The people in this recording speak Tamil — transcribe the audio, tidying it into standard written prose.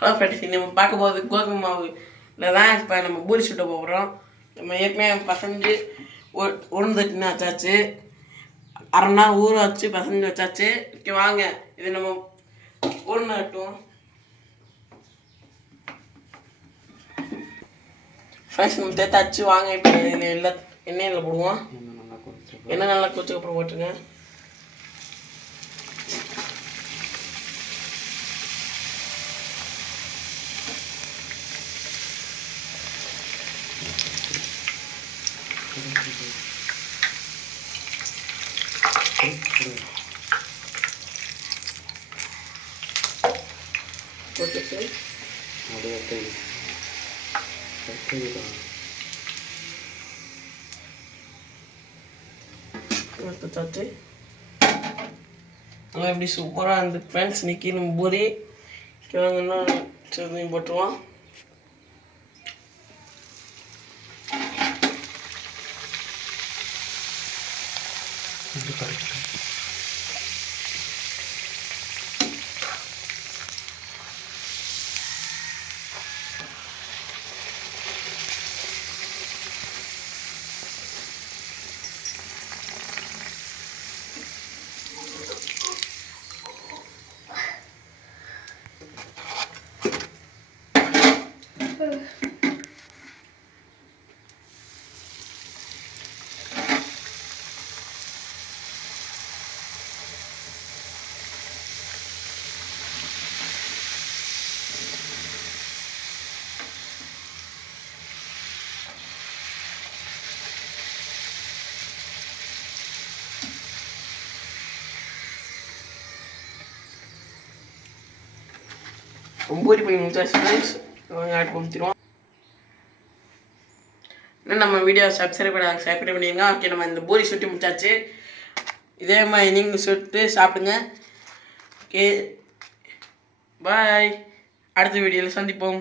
ஹலோ ஃப்ரெண்ட்ஸ், நம்ம பார்க்க போகிறது கோதுமை மாவில் தான் இப்போ நம்ம பூரி சுட்ட போகிறோம். நம்ம ஏற்கனவே பசஞ்சு உளுந்து தட்டின்னு வச்சாச்சு, அரை நாள் ஊற வச்சு பசஞ்சு வச்சாச்சு. ஓகே, வாங்க இது நம்ம உளுந்து தட்டுவோம். ஃப்ரெண்ட்ஸ், நம்ம தேத்தாச்சு. வாங்க இப்போ இதில் எல்லா எண்ணெயில் போடுவோம். எண்ணெய் நல்லா கொதிச்சக்கப்புறம் போட்டுருங்க. நல்லா எப்படி சூப்பராக இருந்து ஃப்ரெண்ட்ஸ். இன்னைக்கு நம்ம பூரி கிழங்குன்னா சட்னி போட்டுருவோம். பூரி பண்ணி முடிச்சாச்சு ஃப்ரெண்ட்ஸ். ஆட் கொடுத்துருவோம். இன்னும் நம்ம வீடியோ சப்ஸ்கிரைப் பண்ணிடுங்க. ஓகே, நம்ம இந்த பூரி சுட்டி முடிச்சாச்சு. இதே மாதிரி நீங்கள் சுட்டு சாப்பிடுங்க. ஓகே, பாய். அடுத்த வீடியோவில் சந்திப்போம்.